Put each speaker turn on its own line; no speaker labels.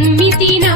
నమ్మితి నమ్మి